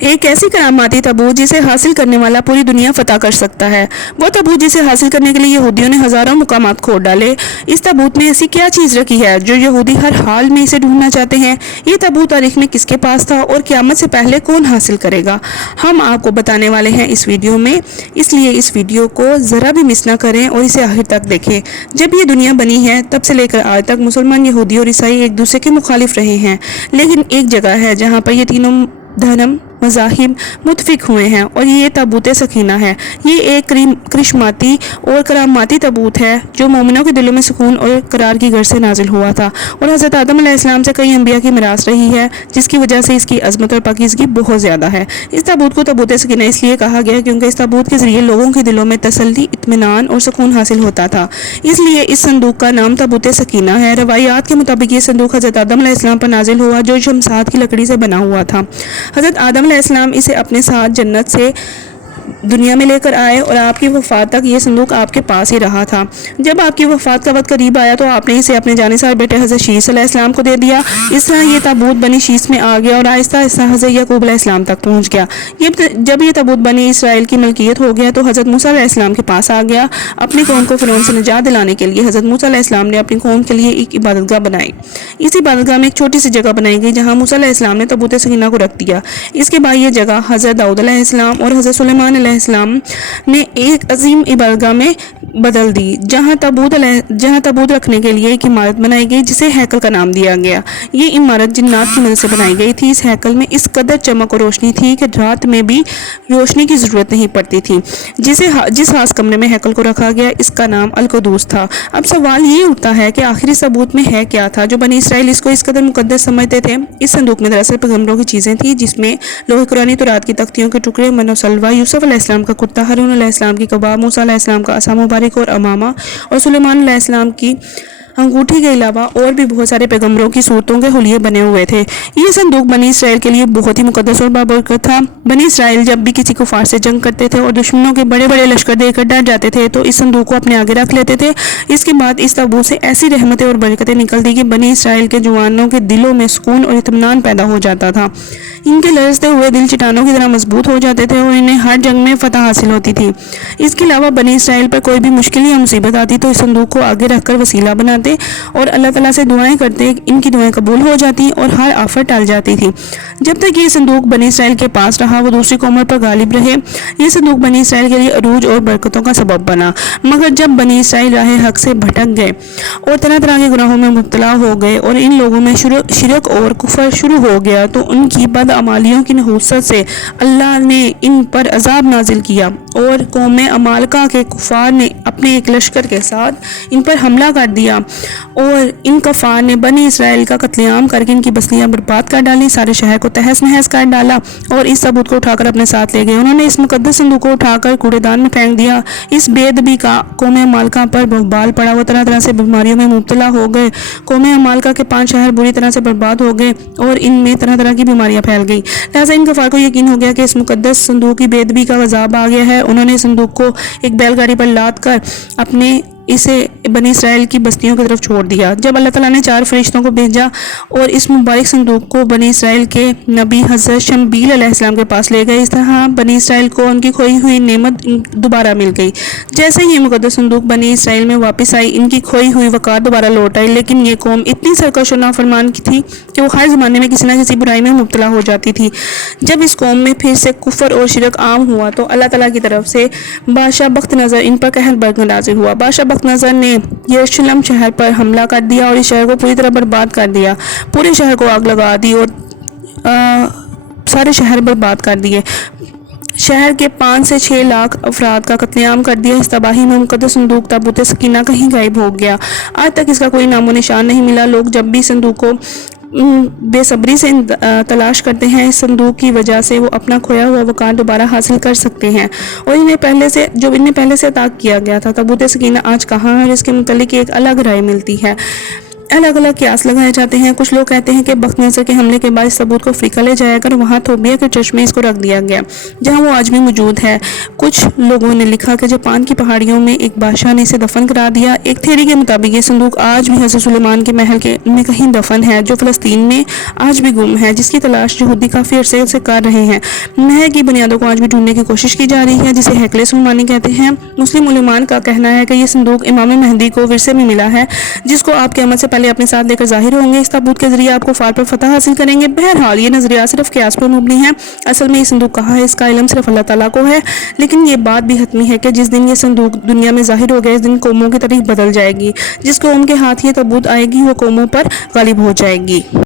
ایک ایسی کراماتی تابوت جسے حاصل کرنے والا پوری دنیا فتح کر سکتا ہے۔ وہ تابوت جسے حاصل کرنے کے لیے یہودیوں نے ہزاروں مقامات کھود ڈالے۔ اس تابوت میں ایسی کیا چیز رکھی ہے جو یہودی ہر حال میں اسے ڈھونڈنا چاہتے ہیں؟ یہ تابوت تاریخ میں کس کے پاس تھا اور قیامت سے پہلے کون حاصل کرے گا؟ ہم آپ کو بتانے والے ہیں اس ویڈیو میں، اس لیے اس ویڈیو کو ذرا بھی مس نہ کریں اور اسے آخر تک دیکھیں۔ جب یہ دنیا بنی ہے تب سے لے کر آج تک مسلمان، یہودی اور عیسائی ایک دوسرے کے مخالف رہے ہیں، لیکن ایک جگہ ہے جہاں پر یہ تینوں دھرم مذاہب متفق ہوئے ہیں، اور یہ تابوت سکینہ ہے۔ یہ ایک کرشماتی اور کراماتی تابوت ہے جو مومنوں کے دلوں میں سکون اور قرار کی غرض سے نازل ہوا تھا، اور حضرت آدم علیہ السلام سے کئی انبیاء کی میراث رہی ہے، جس کی وجہ سے اس کی عظمت اور پاکیزگی بہت زیادہ ہے۔ اس تابوت کو تابوت سکینہ اس لیے کہا گیا کیونکہ اس تابوت کے ذریعے لوگوں کے دلوں میں تسلی، اطمینان اور سکون حاصل ہوتا تھا، اس لیے اس صندوق کا نام تابوت سکینہ ہے۔ روایات کے مطابق یہ صندوق حضرت آدم علیہ السلام پر نازل ہوا جو شمشاد کی لکڑی سے بنا ہوا تھا۔ حضرت آدم علیہ السلام اسے اپنے ساتھ جنت سے دنیا میں لے کر آئے، اور آپ کی وفات تک یہ صندوق آپ کے پاس ہی رہا تھا۔ جب آپ کی وفات کا وقت قریب آیا تو آپ نے اسے اپنے جانثار بیٹے حضرت شیس علیہ السلام کو دے دیا۔ اس طرح یہ تابوت بنی شیس میں آ گیا اور آہستہ آہستہ حضرت یعقوب علیہ السلام تک پہنچ گیا۔ جب یہ تابوت بنی اسرائیل کی ملکیت ہو گیا تو حضرت موسیٰ علیہ السلام کے پاس آ گیا۔ اپنی قوم کو فرعون سے نجات دلانے کے لیے حضرت موسیٰ علیہ السلام نے اپنی قوم کے لیے ایک عبادت گاہ بنائی۔ اس عبادت گاہ میں ایک چھوٹی سی جگہ بنائی گئی جہاں موسیٰ علیہ السلام نے تابوت سکینہ کو رکھ دیا۔ اس کے بعد یہ جگہ حضرت داؤد علیہ السلام اور حضرت سلیمان علیہ السلام نے ایک عظیم عبادت گاہ میں بدل دی، جہاں تابوت رکھنے کے لیے ایک عمارت بنائی گئی جسے ہیکل کا نام دیا گیا۔ یہ عمارت جنات کی مدد سے بنائی گئی تھی۔ اس ہیکل میں اس قدر چمک اور روشنی تھی کہ رات میں بھی روشنی کی ضرورت نہیں پڑتی تھی۔ جس خاص کمرے میں ہیکل کو رکھا گیا اس کا نام القدوس تھا۔ اب سوال یہ اٹھتا ہے کہ آخر اس تابوت میں ہے کیا تھا جو بنی اسرائیل اس کو اس قدر مقدس سمجھتے تھے؟ اس صندوق میں دراصل پیغمبروں کی چیزیں تھیں، جس میں لوح قرآنی، تورات کی تختیوں کے ٹکڑے، من و سلوہ، یوسف علیہ السلام کا کرتا، ہارون علیہ السلام کی کباب، موسیٰ علیہ السلام کا عصا مبارک اور امامہ، اور سلیمان علیہ السلام کی انگوٹھی کے علاوہ اور بھی بہت سارے پیغمبروں کی صورتوں کے حلیے بنے ہوئے تھے۔ یہ صندوق بنی اسرائیل کے لیے بہت ہی مقدس اور بابرکت تھا۔ بنی اسرائیل جب بھی کسی کفار سے جنگ کرتے تھے اور دشمنوں کے بڑے بڑے لشکر دیکھ کر ڈر جاتے تھے تو اس صندوق کو اپنے آگے رکھ لیتے تھے۔ اس کے بعد اس تابوت سے ایسی رحمتیں اور برکتیں نکلتی کہ بنی اسرائیل کے جوانوں کے دلوں میں سکون اور اطمینان پیدا ہو جاتا تھا۔ ان کے لرزتے ہوئے دل چٹانوں کی طرح مضبوط ہو جاتے تھے اور انہیں ہر جنگ میں فتح حاصل ہوتی تھی۔ اس کے علاوہ بنی اسرائیل پر کوئی بھی مشکل یا مصیبت آتی تو اس صندوق کو آگے رکھ کر وسیلہ بناتے اور اللہ تعالیٰ سے دعائیں کرتے، ان کی دعائیں قبول ہو جاتی اور ہر آفت ٹل جاتی تھی۔ جب تک یہ صندوق بنی اسرائیل کے پاس رہا وہ دوسری قوموں پر غالب رہے۔ یہ صندوق بنی اسرائیل کے لیے عروج اور برکتوں کا سبب بنا، مگر جب بنی اسرائیل راہ حق سے بھٹک گئے اور طرح طرح کے گناہوں میں مبتلا ہو گئے اور ان لوگوں میں شرک اور کفر شروع ہو گیا تو ان کی بدعمالیوں کی نحوست سے اللہ نے ان پر عذاب نازل کیا، اور قوم عمالقہ کے کفار نے اپنے ایک لشکر کے ساتھ ان پر حملہ کر دیا، اور ان کفار نے بنی اسرائیل کا قتل عام کر کے ان کی بستیاں برباد کر ڈالی، سارے شہر کو تہس نہس کر ڈالا اور اس تابوت کو اٹھا کر اپنے ساتھ لے گئے۔ انہوں نے اس مقدس صندوق کو اٹھا کر کوڑے دان میں پھینک دیا۔ اس بے ادبی کا قوم عمالقہ پر بال پڑا، وہ طرح طرح سے بیماریوں میں مبتلا ہو گئے۔ قوم عمالقہ کے 5 شہر بری طرح سے برباد ہو گئے اور ان میں طرح طرح کی بیماریاں پھیل گئی۔ لہٰذا ان کفار کو یقین ہو گیا کہ اس مقدس صندوق کی بے ادبی کا عذاب آ گیا ہے۔ انہوں نے صندوق کو ایک بیل گاڑی پر لاد کر اسے بنی اسرائیل کی بستیوں کی طرف چھوڑ دیا۔ جب اللہ تعالیٰ نے 4 فرشتوں کو بھیجا اور اس مبارک صندوق کو بنی اسرائیل کے نبی حضرت شمبیل علیہ السلام کے پاس لے گئے، اس طرح بنی اسرائیل کو ان کی کھوئی ہوئی نعمت دوبارہ مل گئی۔ جیسے ہی یہ مقدس صندوق بنی اسرائیل میں واپس آئی ان کی کھوئی ہوئی وقار دوبارہ لوٹ آئی، لیکن یہ قوم اتنی سرکش اور نافرمان کی تھی کہ وہ ہر زمانے میں کسی نہ کسی برائی میں مبتلا ہو جاتی تھی۔ جب اس قوم میں پھر سے کفر اور شرک عام ہوا تو اللہ تعالیٰ کی طرف سے بادشاہ بخت نظر ان پر قہر برق نازل ہوا۔ بادشاہ بخت نظر نے یروشلم شہر پر حملہ کر دیا اور اس شہر کو پوری طرح برباد کر دیا۔ پورے شہر کو آگ لگا دی اور سارے شہر برباد کر دیے۔ شہر کے 5 سے 6 لاکھ افراد کا قتل عام کر دیا۔ اس تباہی میں مقدس صندوق تابوت سکینہ کہیں غائب ہو گیا۔ آج تک اس کا کوئی نام و نشان نہیں ملا۔ لوگ جب بھی صندوق کو بے صبری سے تلاش کرتے ہیں، اس صندوق کی وجہ سے وہ اپنا کھویا ہوا وقار دوبارہ حاصل کر سکتے ہیں، اور انہیں پہلے سے عطا کیا گیا تھا۔ تابوت سکینہ آج کہاں ہے اور اس کے متعلق ایک الگ رائے ملتی ہے۔ الگ الگ قیاس لگائے جاتے ہیں۔ کچھ لوگ کہتے ہیں کہ بخت نصر کے حملے کے بعد اس تابوت کو افریقہ لے جایا کر وہاں توبیہ کے چرچ میں اس کو رکھ دیا گیا جہاں وہ آج بھی موجود ہے۔ کچھ لوگوں نے لکھا کہ جاپان کی پہاڑیوں میں ایک بادشاہ نے اسے دفن کرا دیا۔ ایک تھیوری کے مطابق یہ صندوق آج بھی حضرت سلیمان کے محل میں کہیں دفن ہے جو فلسطین میں آج بھی گم ہے، جس کی تلاش یہودی کافی عرصے سے کر رہے ہیں۔ محل کی بنیادوں کو آج بھی ڈھونڈنے کی کوشش کی جا رہی ہے جسے ہیکل سلیمانی کہتے ہیں۔ مسلم علماء کا کہنا ہے کہ یہ صندوق امام مہدی کو ورثے میں ملا ہے جس کو آپ قیامت سے پہلے اپنے ساتھ لے کر ظاہر ہوں گے۔ اس تابوت کے ذریعے آپ کو فار پر فتح حاصل کریں گے۔ بہرحال یہ نظریات صرف قیاس پر مبنی ہے۔ اصل میں یہ صندوق کہاں ہے اس کا علم صرف اللہ تعالیٰ کو ہے، لیکن یہ بات بھی حتمی ہے کہ جس دن یہ صندوق دنیا میں ظاہر ہو گیا اس دن قوموں کی تاریخ بدل جائے گی۔ جس قوم کے ہاتھ یہ تابوت آئے گی وہ قوموں پر غالب ہو جائے گی۔